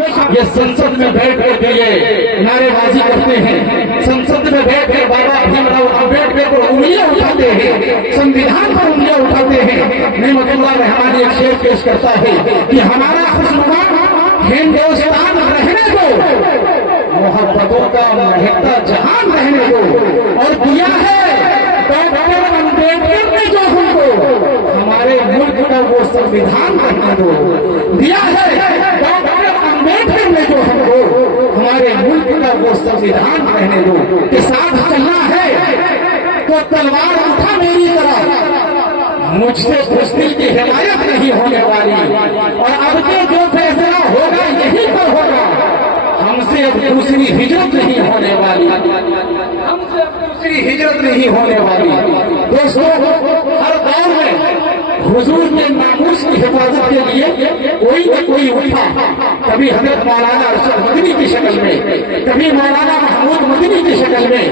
یہ संसद में बैठ कर ये नारेबाजी करते हैं, संसद में बैठ कर बाबा भीमराव अम्बेडकर को उंगलियां उठाते हैं, संविधान पर उंगलियां उठाते हैं। नेमतुल्लाह रहमानी एक शेर पेश करता है कि हमारा खुशनुमा हिंदुस्तान रहने दो, मोहब्बतों का महकता जहान रहने दो। और दिया है डॉक्टर अम्बेडकर ने जो हमको, हमारे मुल्क का वो संविधान रहने दो। दिया है डॉक्टर अम्बेडकर ने जो हमको, हमारे मुल्क का वो संविधान रहने दो। के साथ चलना है तो तलवार उठा मेरी तरफ, मुझसे दुश्मनी की हिमायत नहीं होने वाली। और अब के जो फैसला होगा यही पर होगा, हमसे अब दूसरी हिजरत नहीं होने वाली, हमसे अब दूसरी हिजरत नहीं होने वाली। दोस्तों, हर दौर में हुजूर के नामूस की हिफाजत के लिए कोई न कोई उठा, कभी हजरत मौलाना अरशद मदनी की शक्ल में, कभी मौलाना महमूद मदनी की शक्ल में,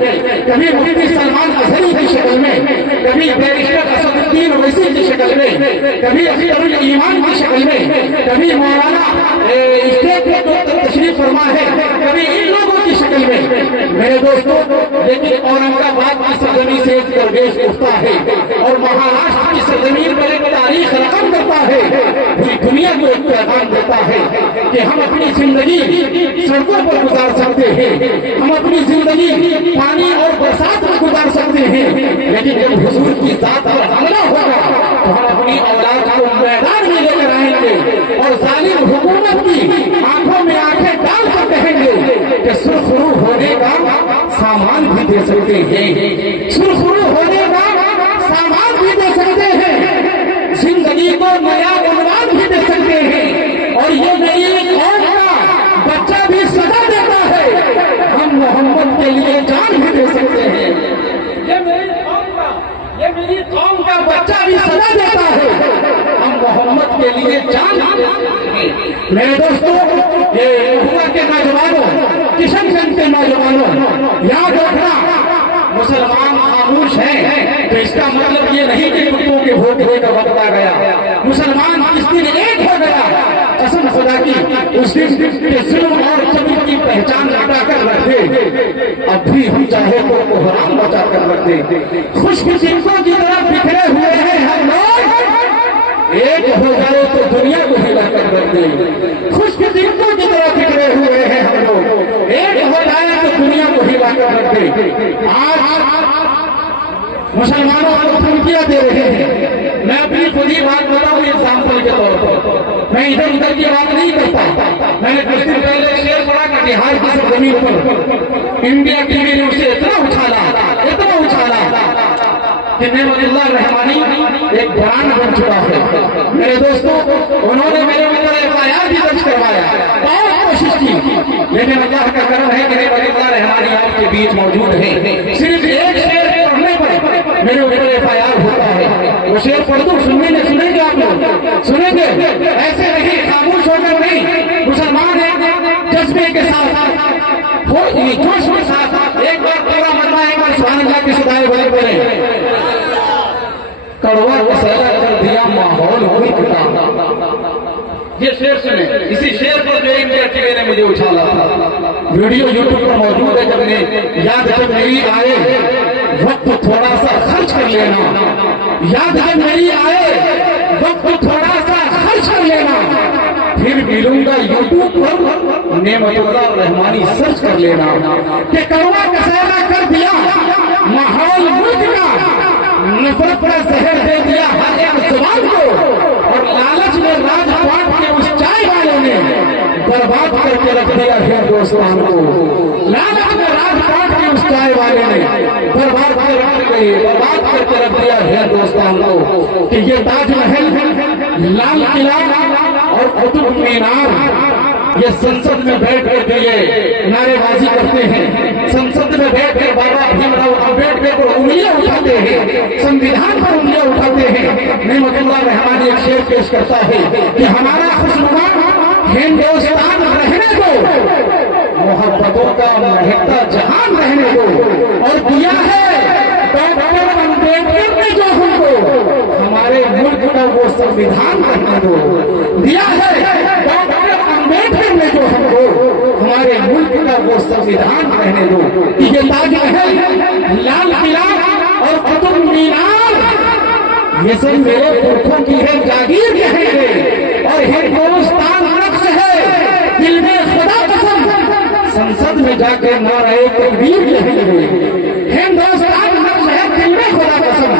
कभी मुफ्ती सलमान अजहरी की शक्ल में, कभी बैरिस्टर असदुद्दीन ओवैसी की शक्ल में, कभी अख्तरुल ईमान की शक्ल में, कभी मौलाना स्टेट में तशरीफ फरमा है, कभी इन लोगों की शक्ल में। मेरे दोस्तों, लेकिन औरंगाबाद की सरजमीन से एक दरवेश उठता है और महाराष्ट्र की सरजमीन पर एक तारीख रकम करता है, पूरी दुनिया को एक पैगाम देता है कि हम अपनी जिंदगी सड़कों पर गुजार सकते हैं, हम अपनी जिंदगी पानी और बरसात में गुजार सकते हैं, लेकिन जब हुजूर की जात पर हमला होगा तो हम अपनी औलाद को मैदान में लेकर आएंगे और जालिम हुकूमत की आंखों में आंखें डाल कर कहेंगे कि सुरखरू होने का सामान भी दे सकते हैं, सुरखरू होने का सामान भी दे सकते हैं, जिंदगी को नया उन्वान भी दे सकते हैं। और ये मेरी कौम का बच्चा भी सजा देता है, हम मोहम्मद के लिए जान भी दे सकते हैं। ये मेरी कौम का बच्चा भी सजा देता है, हम मोहम्मद के लिए जान भी दे सकते हैं। मेरे दोस्तों, ये महुआ के नौजवानों, किशनगंज के नौजवानों, याद रखना, मुसलमान खामोश हैं तो इसका मतलब ये नहीं कि कुत्तों के भोंकने का वक्त आ गया। मुसलमान इस दिन एक हो गया, कसम खुदा की, उस दिन के जुल्म और जबर की पहचान लगा कर रखे, अब भी हम चाहे तो कोहराम बचा कर रखते। खुश किस्मतों की तरह बिखरे हुए हैं हम लोग, एक हो जाए तो दुनिया को हिला कर रखते। खुश किस्मतों की तरह बिखरे हुए हैं हम लोग, एक हो जाए तो दुनिया को हिला कर रखते। आज मुसलमानों को धमकियां दे रहे हैं। मैं अपनी खुद ही बात बताऊं एग्जाम्पल के तौर पर, मैं इधर उधर की बात नहीं करता। मैंने कुछ दिन पहले शेर पढ़ा कि बिहार की सरजमीन पर इंडिया टीवी ने उसे इतना उछाला कि नेमतुल्लाह रहमानी एक ब्रांड बन चुका है। मेरे दोस्तों, उन्होंने मेरे ऊपर FIR भी दर्ज करवाया, बहुत कोशिश की, लेकिन अल्लाह का करम है कि नेमतुल्लाह रहमानी आपके बीच मौजूद है। सिर्फ एक शेर पढ़ने पर मेरे ऊपर FIR होता है। वो शेर पढ़ दो, सुनेंगे आप लोग, सुनेंगे, ऐसे नहीं, खामोश होकर नहीं। मुसलमान एक जज्बे के साथ, जोश के साथ एक बार पूरा मरना, एक बार सुभान अल्लाह की सदाए बड़े बड़े कड़वा कसैला कर दिया माहौल हुई का। ये शेर सुने, इसी शेर पर जो इंडिया टीवी ने मुझे उछाला था, वीडियो यूट्यूब पर मौजूद है। जब ने याद जब मेरी आए वक्त थोड़ा सा खर्च कर लेना, याद जब मेरी आए वक्त थोड़ा सा खर्च कर लेना, फिर मिलूंगा यूट्यूब पर नेमतुल्लाह रहमानी सर्च कर लेना कि कड़वा कसैला कर दिया माहौल मुल्क का, नफरत का जहर दे दिया हर एक जुबान को, और लालच में राजपाट के उस चाय वालों ने बर्बाद करके रख दिया हिंदुस्तान को। लालच में राजपाट के उस चाय वाले ने बर्बाद करके रख दिया हिंदुस्तान को। कि ये ताजमहल, लाल किला और कुतुब मीनार, ये संसद में बैठ कर ये नारेबाजी करते हैं, संसद में बैठ कर बाबा भीमराव अम्बेडकर को उंगलियां उठाते हैं, संविधान पर उंगलियां उठाते हैं। नेमतुल्लाह रहमानी एक शेर पेश करता है कि हमारा खुशनुमा हिंदुस्तान रहने दो, मोहब्बतों का महकता जहान रहने दो। और दिया है डॉक्टर अम्बेडकर ने जो हमको, हमारे मुल्क का वो संविधान रहने दो। दिया है डॉक्टर अम्बेडकर ने जो हमको, हमारे मुल्क का वो संविधान रहने दो। ये ताजमहल, लाल किला और कुतुब मीनार, ये सब मेरे पुरखों की है जागीर कहेंगे। और हिंदुस्तान नक्श है दिल में खुदा कसम, संसद में जाकर नारे तकबीर कहेंगे। हिंदुस्तान नक्श है दिल में खुदा कसम।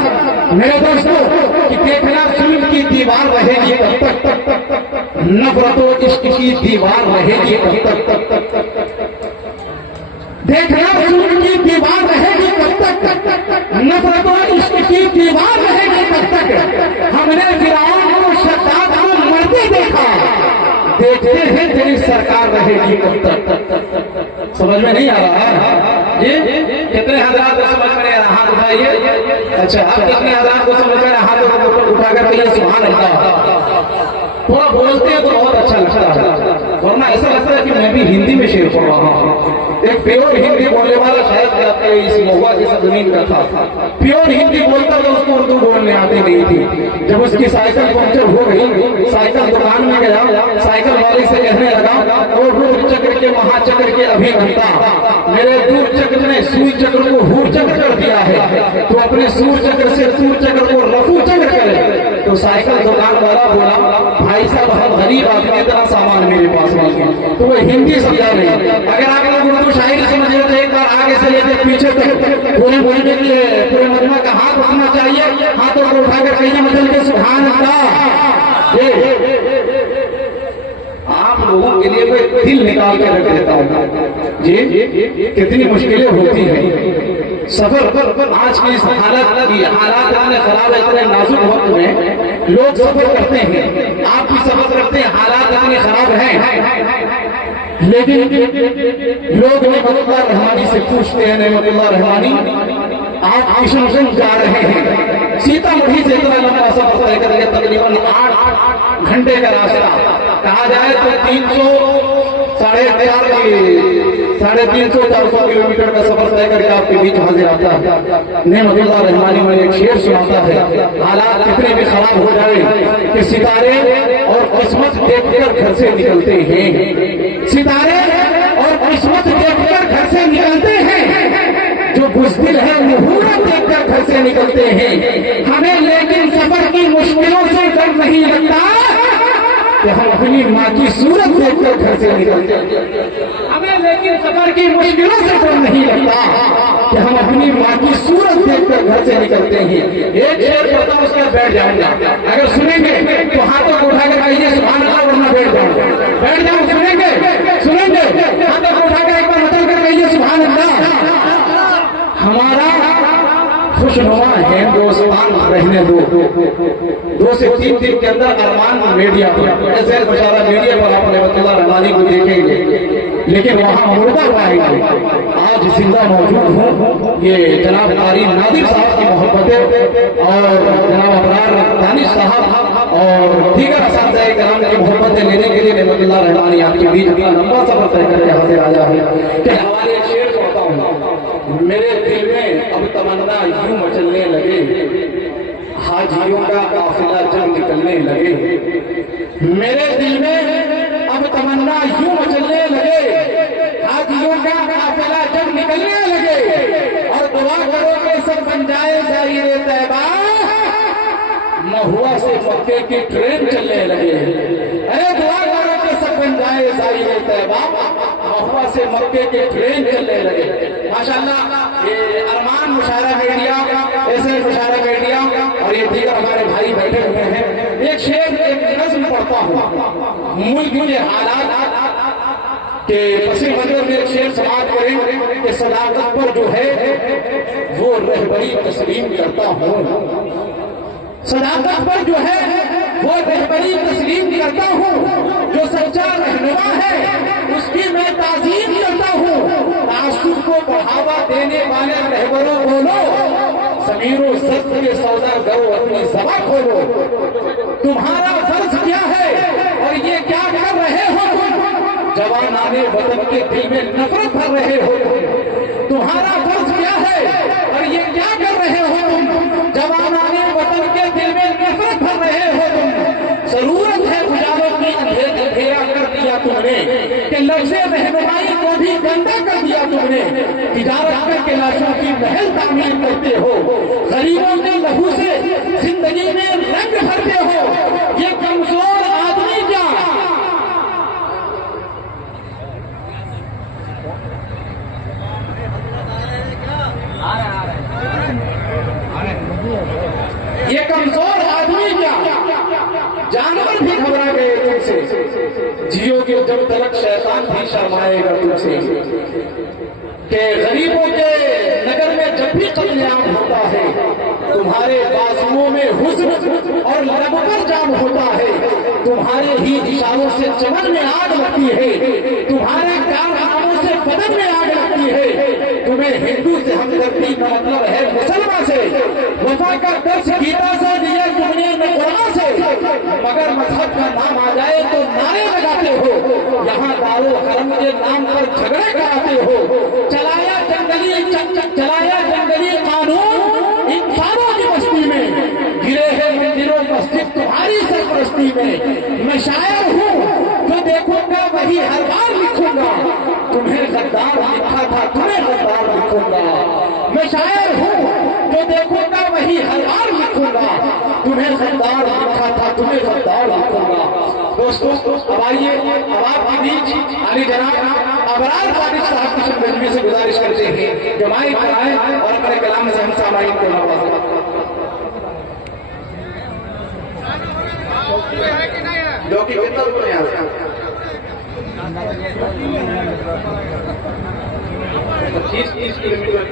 मेरे दोस्तों, कि देखना जुल्म की दीवार रहेगी तब तक, नफरत और इश्क की दीवार रहेगी तब तक, देखना जुल्म की दीवार रहेगी तब तक, नफरत और इश्क की दीवार रहेगी तब तक। हमने फिरौन को, शद्दाद को मरते देखा, देखते हैं तेरी सरकार रहेगी तब तक। समझ में नहीं आ रहा जी? कितने हजरात को समझ में नहीं आ रहा? हाथ उठाइए। अच्छा, आप कितने हजरात को समझ में हाथ उठाकर कहिए सुभान अल्लाह। थोड़ा बोलते हैं तो बहुत अच्छा लगता है, वरना ऐसा लगता है कि मैं भी हिंदी में शेर पढ़ रहा हूँ। एक प्योर हिंदी बोलने वाला शायद आपके इस महुआ की जमीन का था, प्योर हिंदी बोलता तो उसको उर्दू बोलने आती नहीं थी। जब उसकी साइकिल पंक्चर हो गई, साइकिल दुकान में गया, साइकिल वाले से कहने लगा, और रूप चक्र के महाचक्र के अभियंता, मेरे दूर चक्र ने सूर्य चक्र को हूर चक्र कर दिया है, तो अपने सूर्य चक्र से सूर्य चक्र को रफू चक्र करे। तो साइकिल दुकान वाला बोला, भाई साहब हम गरीब आदमी, इतना सामान मेरे पास नहीं है। तो वो हिंदी समझा नहीं। अगर आप लोग उर्दू शायरी समझ रहे तो एक बार आगे से लेकर पीछे तक पूरे बोलने के लिए पूरे मजमा का हाथ उठना चाहिए। हाथों को उठाकर कहिए मजल के सुभान अल्लाह। आप लोगों के लिए कोई दिल निकाल के रख देता हूँ जी। कितनी मुश्किलें होती हैं सफर। आज की इस हालत इतने खराब है, इतने नाजुक वक्त में लोग सफर करते हैं, आप भी सफर करते हैं, हालात इतने खराब हैं, लेकिन लोग नेमतुल्लाह रहमानी से पूछते हैं, नेमतुल्लाह रहमानी आप किशनगंज जा रहे हैं, सीतामढ़ी से इतना लंबा सफर तय करके तकरीबन 8 घंटे का रास्ता, कहा जाए तो 300-400 किलोमीटर का सफर तय करके आपके बीच हाजिर आता है। नेमतुल्लाह रहमानी में एक शेर सुनाता है, हालात कितने भी खराब हो जाए कि सितारे और किस्मत देखकर घर से निकलते हैं, सितारे और किस्मत देखकर घर से निकलते हैं, जो बुज़दिल है मुहूर्त देखकर घर से निकलते हैं। हमें लेकिन सफर की मुश्किलों से डर नहीं लगता कि हम अपनी माँ की सूरत देखकर घर से निकलते हैं। हमें लेकिन सफर की मुश्किलों से डर नहीं लगता कि हम अपनी माँ की सूरत देखकर घर से निकलते हैं। एक शेर पता उसका बैठ जाऊंगा, अगर सुनेंगे तो हाथों को उठाकर कहिए सुभान अल्लाह, वरना बैठ जाऊंगा। बैठ जाओ, सुनेंगे हाथों को उठाकर एक बार बदल कर कहिए सुभान अल्लाह। हमारा खुशनुमा हिंदुस्तान रहने दो। 2 से 3 दिन के अंदर अरमान मीडिया पर, ऐसे बशारा मीडिया पर आप नेमतुल्लाह रहमानी को देखेंगे, लेकिन वहाँ मुर्दा पाएंगे। आज जिंदा मौजूद हूँ, ये जनाब कारी नादिर साहब की मोहब्बतें और जनाब अबरार दानिश साहब और दीगर असातिज़ाए किराम की मोहब्बतें लेने के लिए नेमतुल्लाह रहमानी आपके बीच अपना लंबा सफर तय करके हाजिर आया है। कि हमारे एक शेर पढ़ता हूँ, मेरे दिल में अब तमन्ना यूं मचलने लगे, हाजियों का काफिला जब निकलने लगे। मेरे दिल में अब तमन्ना यूं मचलने लगे, हाजियों का काफिला जब निकलने लगे। और दुआ करो कि सब बन जाए ज़ाहिर तैबा, महुआ से मक्के की ट्रेन चलने लगे। अरे दुआ करो कि सब बन जाए ज़ाहिर तैबा, महुआ से मक्के की ट्रेन चलने लगे। माशाअल्लाह ये अरमान मुशायरा मीडिया, ऐसे मुशायरा मीडिया और ये दीगर हमारे भाई बैठे हुए हैं। एक शेर, एक नज़्म पढ़ता हूँ, मुल्क के हालात के पसी मंजर में एक शेर समाप्त करें कि सदाकत पर जो है वो रहबरी तस्लीम करता हूँ, सदाकत पर जो है वो रहबरी तस्लीम करता हूँ, जो सच्चा रहनुमा है उसकी मैं ताज़ीम करता हूँ। तासुब को बढ़ावा देने वाले रहबरों बोलो, ज़मीरो सत्य के सौदा करो, अपनी ज़बान खोलो। तुम्हारा फर्ज क्या है और ये क्या कर रहे हो तुम, जवानाने वतन के दिल में नफरत भर रहे हो। तुम्हारा फर्ज क्या है और ये क्या कर रहे हो तुम, जवानाने वतन के दिल में नफरत भर रहे हो तुम। जरूरत है उजालों की, अंधेरा कर दिया तुमने कि लफ्ज़े रहनुमाई तुम ने तिजारत करके लाशों की महल तामीर करते हो, गरीबों के लहू से जिंदगी में रंग भरते हो, ये कमजोर आदमी क्या ये कमजोर आदमी क्या जानवर भी घबरा गए तुमसे, जियोगे जब तक शैतान भी शर्माएगा तुमसे। कि गरीबों के नगर में जब भी कत्लेआम होता है, तुम्हारे बाजुओं में हुस्न और लब पर जाम होता है, तुम्हारे ही इशारों से चमन में आग लगती है, तुम्हारे कारनामों से बदन में आग लगती है। तुम्हें हिंदू से हमदर्दी का मतलब है मुसलमान से, वफा का दर्श गीता से दिया तुमने न कुरान से, मगर मजहब का नाम आ जाए तो नारे लगाते हो, यहाँ दारो हरम के नाम पर झगड़े कराते हो। चलाया जंगली कानून इंसानों की बस्ती में, गिरे हैं मंदिरों मस्जिद तुम्हारी सरपरस्ती में। मैं शायर हूँ जो देखूंगा वही हर बार लिखूंगा, तुम्हें गद्दार लिखा था तुम्हें गद्दार लिखूंगा। मैं शायर हूँ जो देखूंगा वही हर बार लिखूंगा, तुम्हें गद्दार लिखा था तुम्हें गद्दार लिखूंगा। दोस्तों अब आइए, अब आपके बीच अली जनाब अबरार वारिस साहब की शब्द से गुजारिश करते हैं कि माइक पर आए और अपने कलाम से हम सामाइन को नवाजें। जो कि कितना बोले यहाँ 30 किलोमीटर